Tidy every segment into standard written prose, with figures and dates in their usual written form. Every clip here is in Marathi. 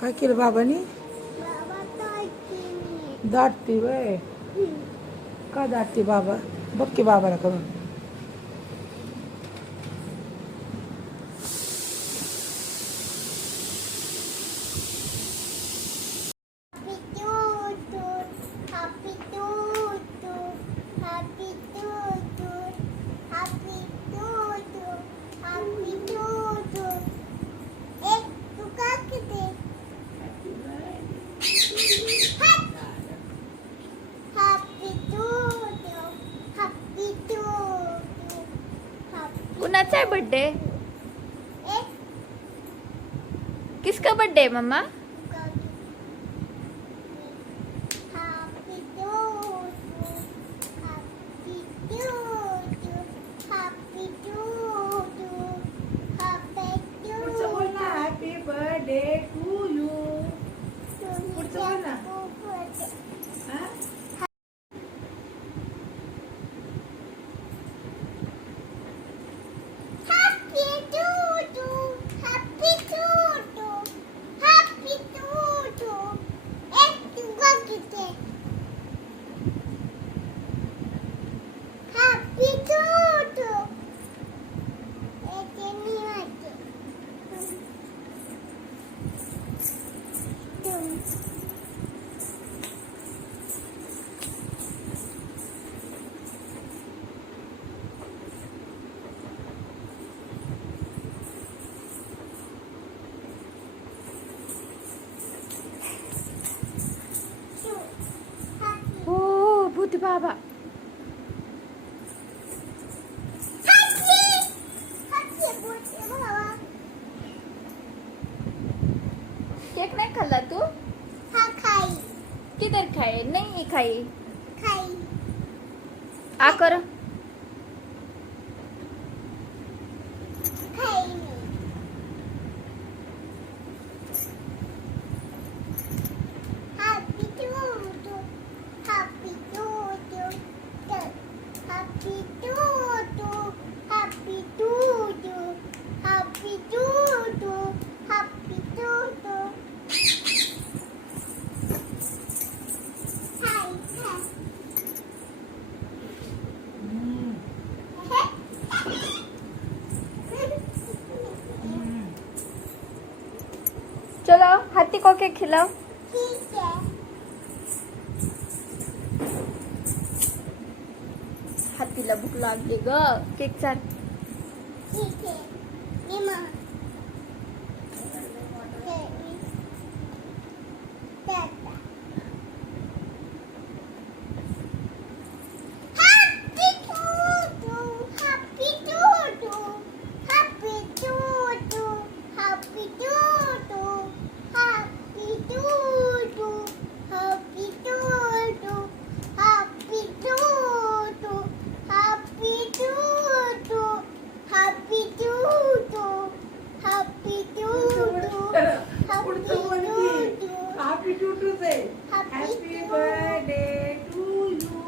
काय केलं बाबांनी? दाटती वय का दाटती बाबा? बघ की बाबाला करून. कुणाचा है बर्थडे? किसका बर्थडे है मम्मा? Happy birthday to you. भूत बाबा केक नहीं खाला तू? हाँ खाई. किधर खाए? नहीं खाई. खाई. आकर खाई. Happy to happy to happy to happy to happy to happy to Hi. चलो हाथी को केक खिलाओ. ठीक है. हाथीला भूक लागली ग. केक चाल. ठीक है. ये माँ. Happy to say. Happy birthday to you.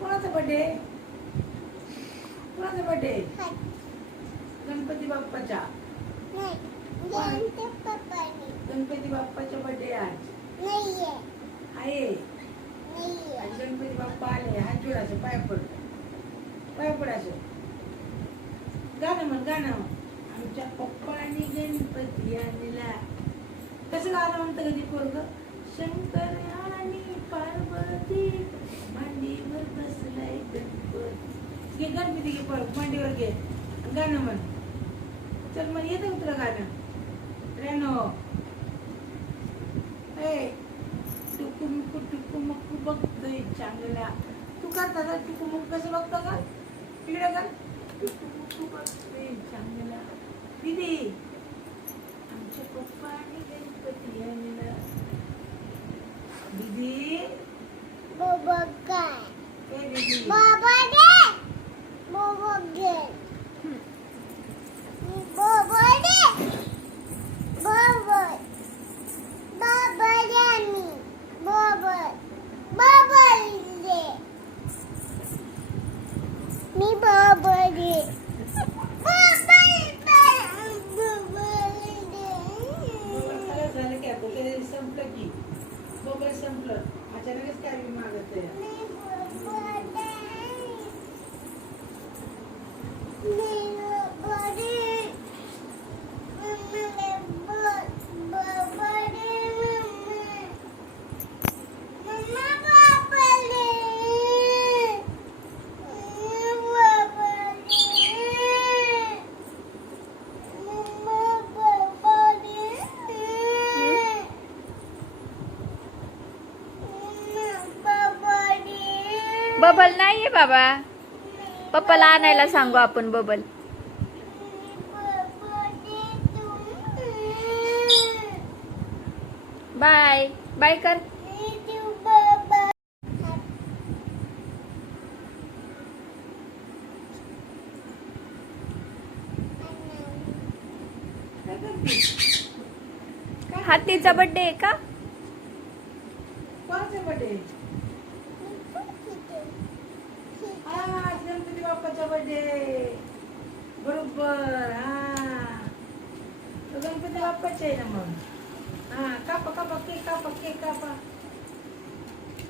कोणाचा बर्थडे? कोणाचा बर्थडे? गणपती बाप्पाचा. गणपती बाप्पाचा बर्थडे आज आहे. आज गणपती बाप्पा आले. हात जोडायचं, पाया पडायचं. गाणं म्हण, गाणं. आमच्या पप्पानी गणपती आणला. कसं गाणं म्हणतं कधी पोरग? शंकर आणि पार्वती मांडीवर बसलाय गणपती. घे गणपती घे परत मांडीवर घे गाणं म्हण चल म्हण येतं का तुला गाणं रेनो ए टुकू मुकू बघतोय चांगला तू करता का टुकू मुकू कसं बघतो का इकडे का टुकू मुकू बघतोय चांगला दीदी आमच्या पप्पाने गणपती आणला दीदी बाबा काय ए दीदी बाबा दे बाबा दे बाबा दे बाबा बाबा दे मी बाबा बाबा दे मी बाबा दे बाबा सगळं झालं की आता ते संपलं की बघा संपलं अचानकच काय मागत आहे बबल नाहीये बाबा पप्पाला आणायला सांगू आपण बबल बाय बाय कर हातीचा बर्थडे आहे का कोणाचा बर्थडे आज गणपती बाप्पाचा बर्थडे बरोबर हा तो गणपती बाप्पाचा आहे ना मग हा कापा कापा केक कापा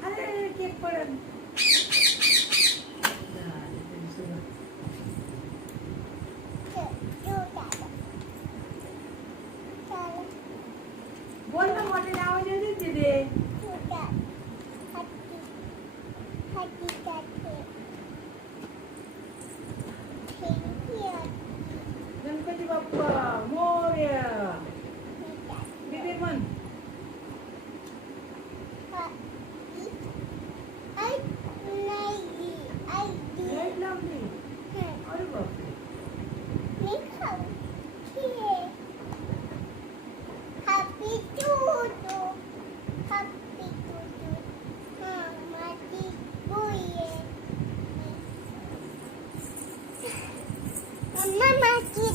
अरे केक पडन बोल ना मोठे आवाज येते तिथे गणपती बाप्पा मोरया दीदी म्हण लाईट लावली अरे बापरे Happy Tutu, Happy Tutu, Mati Buye, Mama Mati